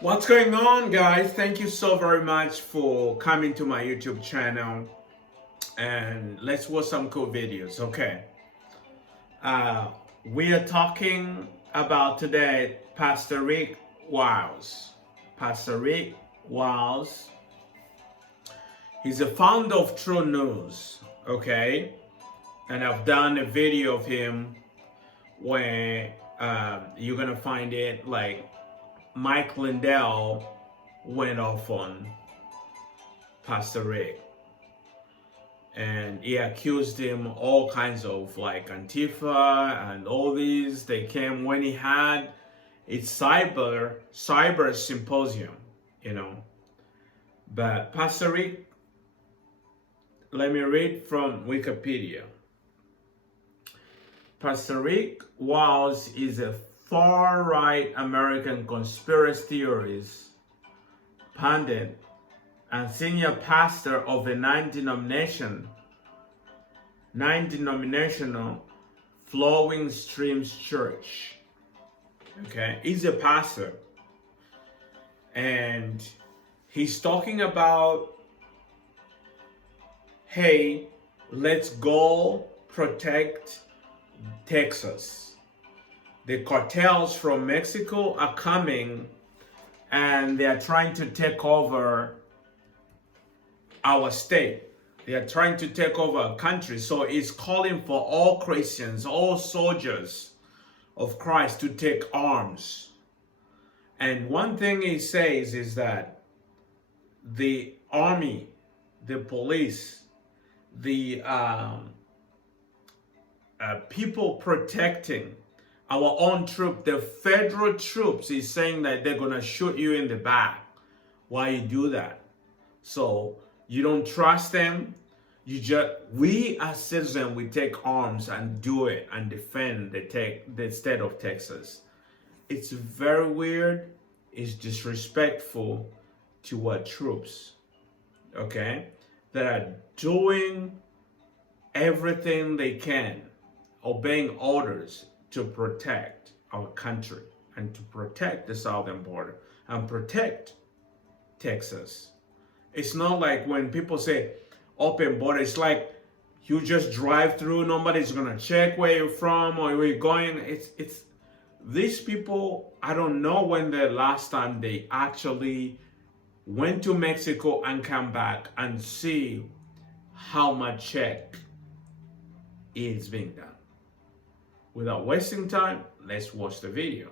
What's going on, guys? Thank you so very much for coming to my YouTube channel, and let's watch some cool videos. Okay, we are talking about today Pastor Rick Wiles. Pastor Rick Wiles, he's the founder of True News. Okay, and I've done a video of him where you're gonna find it like Mike Lindell went off on Pastor Rick, and he accused him all kinds of like Antifa and all these. They came when he had its cyber symposium, you know. But Pastor Rick, let me read from Wikipedia. Pastor Rick Wiles is a far-right American conspiracy theorist, pundit, and senior pastor of a nine-denominational Flowing Streams Church. Okay, he's a pastor, and he's talking about, hey, let's go protect Texas. The cartels from Mexico are coming and they are trying to take over our state. They are trying to take over our country. So it's calling for all Christians, all soldiers of Christ to take arms. And one thing he says is that the army, the police, the people protecting our own troop, the federal troops, is saying that they're gonna shoot you in the back while you do that. So you don't trust them. We as citizens, we take arms and do it and defend the state of Texas. It's very weird. It's disrespectful to our troops, okay, that are doing everything they can, obeying orders to protect our country and to protect the southern border and protect Texas. It's not like when people say open border, it's like you just drive through, nobody's gonna check where you're from or where you're going. It's these people, I don't know when the last time they actually went to Mexico and come back and see how much check is being done. Without wasting time, let's watch the video.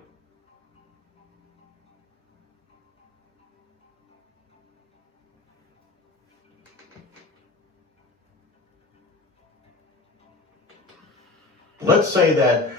Let's say that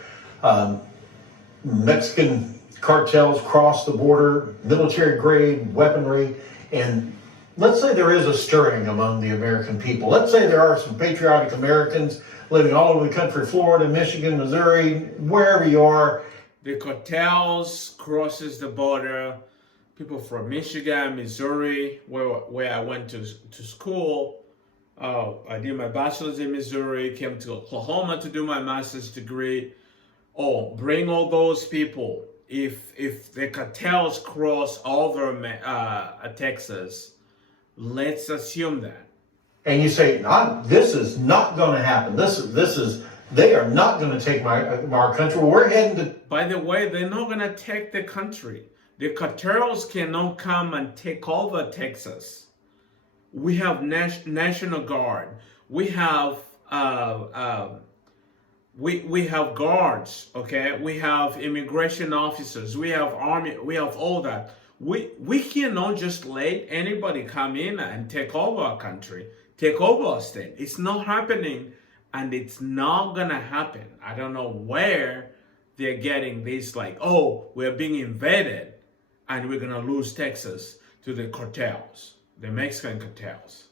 Mexican cartels cross the border, military grade weaponry, and let's say there is a stirring among the American people. Let's say there are some patriotic Americans living all over the country, Florida, Michigan, Missouri, wherever you are. The cartels crosses the border. People from Michigan, Missouri, where I went to school. I did my bachelor's in Missouri, came to Oklahoma to do my master's degree. Bring all those people. If the cartels cross over Texas, let's assume that. And you say, this is not going to happen. They are not going to take our country. We're heading to... By the way, they're not going to take the country. The cartels cannot come and take over Texas. We have National Guard. We have we have guards, okay? We have immigration officers. We have army. We have all that. We cannot just let anybody come in and take over our country, take over our state. It's not happening, and it's not gonna happen. I don't know where they're getting this, like, oh, we're being invaded and we're gonna lose Texas to the cartels, the Mexican cartels.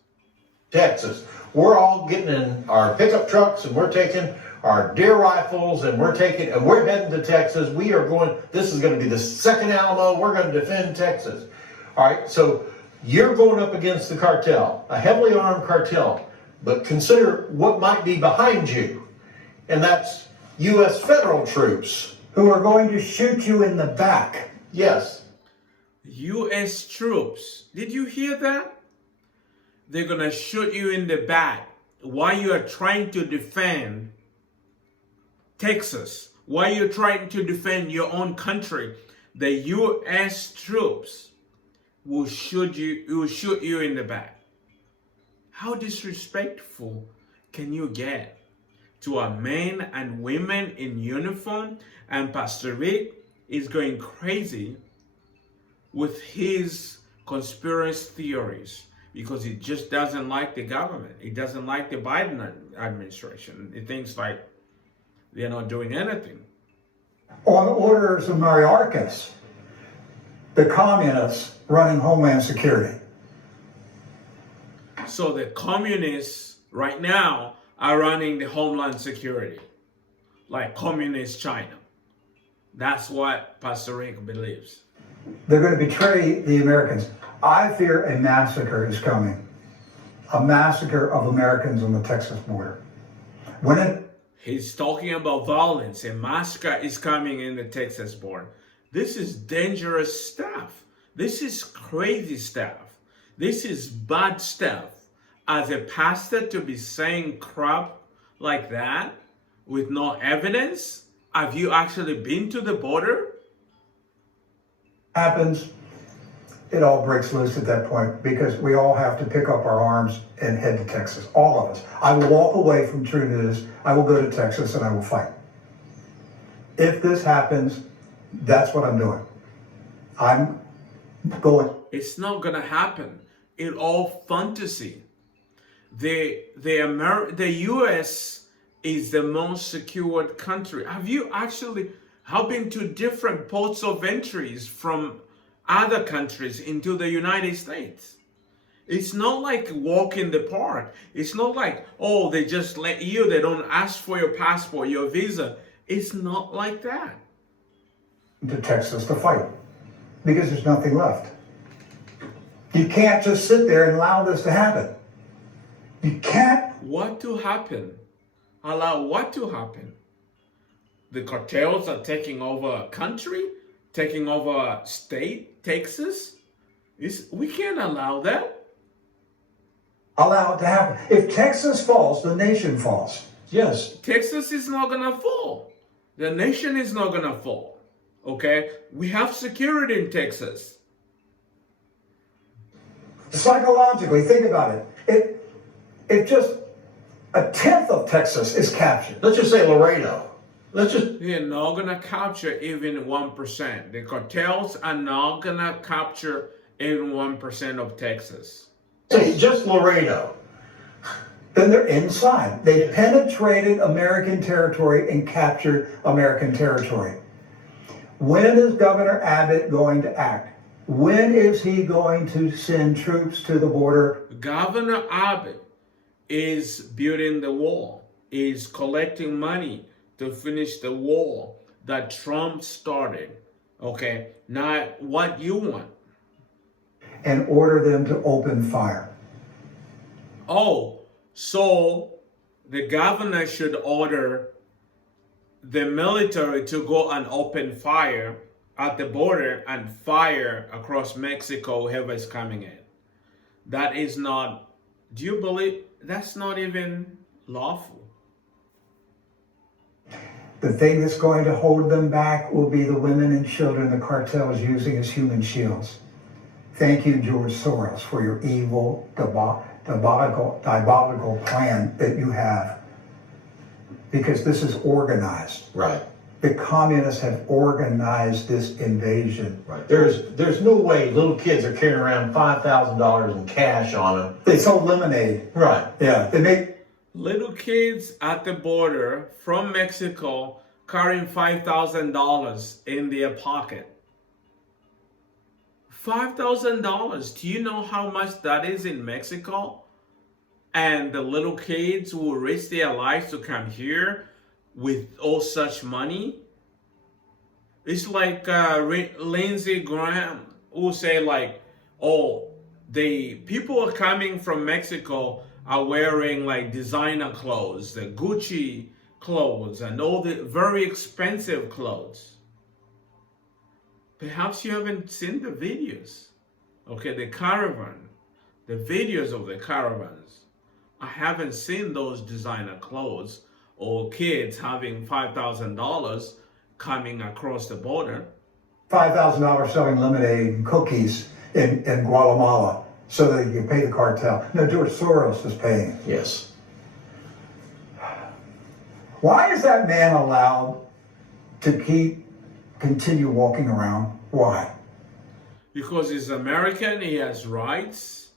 Texas. We're all getting in our pickup trucks and we're taking our deer rifles and we're heading to Texas. This is going to be the second Alamo. We're going to defend Texas. All right. So You're going up against the cartel, a heavily armed cartel. But consider what might be behind you. And that's U.S. federal troops. Who are going to shoot you in the back. Yes. U.S. troops. Did you hear that? They're going to shoot you in the back while you are trying to defend Texas, while you're trying to defend your own country. The U.S. troops will shoot you in the back. How disrespectful can you get to our men and women in uniform? And Pastor Rick is going crazy with his conspiracy theories because he just doesn't like the government. He doesn't like the Biden administration. He thinks like they're not doing anything. On orders of Mayorkas, the communists running Homeland Security. So the communists right now are running the Homeland Security, like communist China. That's what Pastor Rick believes. They're going to betray the Americans. I fear a massacre is coming. A massacre of Americans on the Texas border. He's talking about violence. A massacre is coming in the Texas border. This is dangerous stuff. This is crazy stuff. This is bad stuff. As a pastor to be saying crap like that with no evidence? Have you actually been to the border? Happens, it all breaks loose at that point because we all have to pick up our arms and head to Texas. All of us. I will walk away from True News. I will go to Texas and I will fight. If this happens, that's what I'm doing. I'm going. It's not gonna happen. It's all fantasy. The U.S. is the most secured country. Have you actually been to different ports of entries from other countries into the United States? It's not like walk in the park. It's not like, oh, they just let you. They don't ask for your passport, your visa. It's not like that. To Texas to fight because there's nothing left. You can't just sit there and allow this to happen. You can't. What to happen? Allow what to happen? The cartels are taking over a country, taking over a state, Texas. We can't allow that. Allow it to happen. If Texas falls, the nation falls. Yes. Texas is not gonna fall. The nation is not gonna fall. Okay? We have security in Texas. Psychologically, think about it. If just a tenth of Texas is captured. Let's just say Laredo. They're not gonna capture even 1%. The cartels are not gonna capture even 1% of Texas. Say just Laredo. Then they're inside. They penetrated American territory and captured American territory. When is Governor Abbott going to act? When is he going to send troops to the border? Governor Abbott is building the wall, is collecting money to finish the wall that Trump started. Okay, not what you want. And order them to open fire. Oh, so the governor should order the military to go and open fire at the border and fire across Mexico, whoever is coming in. That is not, do you believe, that's not even lawful. The thing that's going to hold them back will be the women and children the cartels using as human shields. Thank you, George Soros, for your evil, diabolical plan that you have. Because this is organized. Right. The communists have organized this invasion. Right. There's no way little kids are carrying around $5,000 in cash on them. They sold lemonade. Right. Yeah. They make Little kids at the border from Mexico carrying $5,000 in their pocket. $5,000. Do you know how much that is in Mexico? And the little kids will risk their lives to come here with all such money. It's like Lindsey Graham who say like, oh, the people are coming from Mexico are wearing like designer clothes, the Gucci clothes, and all the very expensive clothes. Perhaps you haven't seen the videos. Okay, the caravan, the videos of the caravans. I haven't seen those designer clothes or kids having $5,000 coming across the border. $5,000 selling lemonade and cookies in Guatemala so that you can pay the cartel. No, George Soros is paying. Yes. Why is that man allowed to continue walking around? Why? Because he's American, he has rights,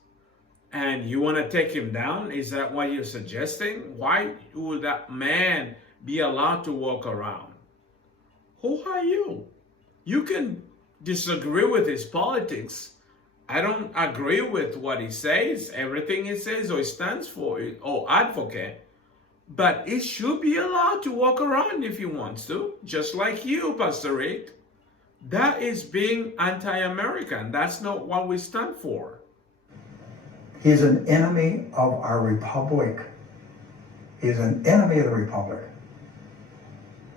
and you want to take him down? Is that what you're suggesting? Why would that man be allowed to walk around? Who are you? You can disagree with his politics. I don't agree with what he says, everything he says or he stands for or advocate. But he should be allowed to walk around if he wants to, just like you, Pastor Rick. That is being anti-American. That's not what we stand for. He's an enemy of our republic. He's an enemy of the republic.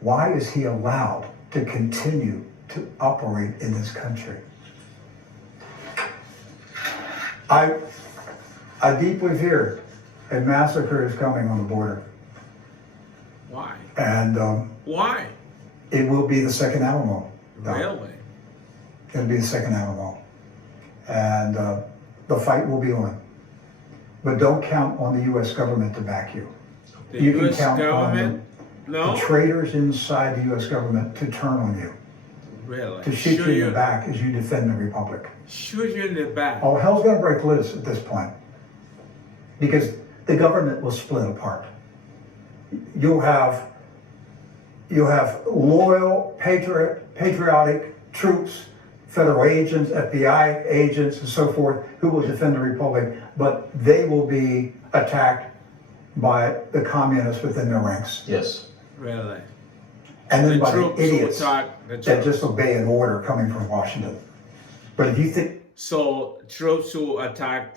Why is he allowed to continue to operate in this country? I deeply fear a massacre is coming on the border. Why? And Why? it will be the second Alamo. Really? It'll be the second Alamo. And the fight will be on. But don't count on the U.S. government to back you. The You U.S. can count government? on No? the traitors inside the U.S. government to turn on you, Really? to shoot you in the back as you defend the republic. Shoot you in the back. Oh, hell's going to break loose at this point because the government will split apart. You'll have loyal, patriotic troops, federal agents, FBI agents, and so forth, who will defend the republic, but they will be attacked by the communists within their ranks. Yes. Really? And then The by the troops idiots will attack the that troops. just obey an order coming from Washington. But if you think So troops will attack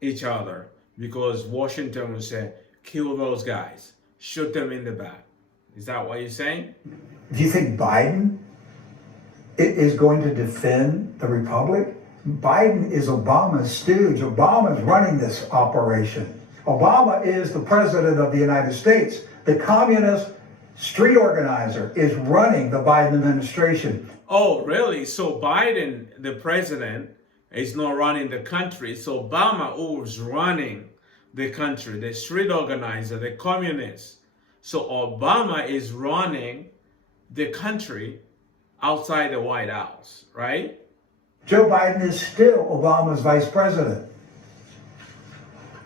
each other because Washington will say, kill those guys, shoot them in the back. Is that what you're saying? Biden is going to defend the republic, Biden is Obama's stooge. Obama's running this operation. Obama is the president of the United States. The communist street organizer is running the Biden administration. Oh, really? So Biden, the president, is not running the country. So Obama who's running the country, the street organizer, the communist. So Obama is running the country outside the White House, right? Joe Biden is still Obama's vice president.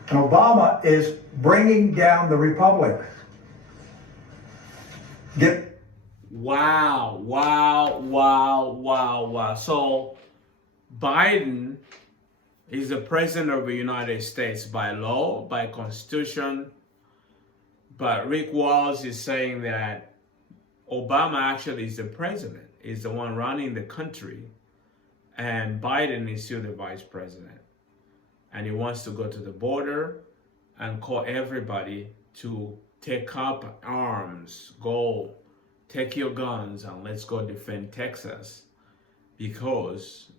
And Obama is bringing down the republic. Wow. So Biden is the president of the United States by law, by constitution. But Rick Wiles is saying that Obama actually is the president, is the one running the country. And Biden is still the vice president. And he wants to go to the border and call everybody to take up arms, go take your guns and let's go defend Texas, because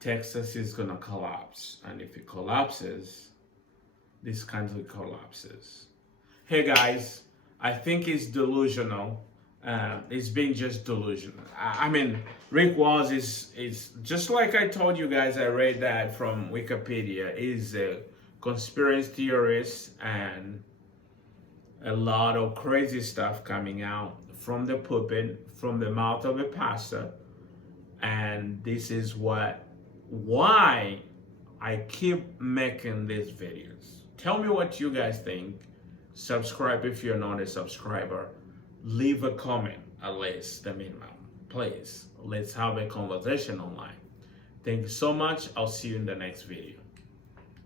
Texas is gonna collapse. And if it collapses, this country collapses. Hey guys, I think it's delusional. It's being just delusional. I mean, Rick Wiles is just like I told you guys, I read that from Wikipedia, is a conspiracy theorist and a lot of crazy stuff coming out from the pulpit, from the mouth of a pastor. And this is why I keep making these videos. Tell me what you guys think. Subscribe if you're not a subscriber. Leave a comment, at least the minimum. Please, let's have a conversation online. Thank you so much. I'll see you in the next video.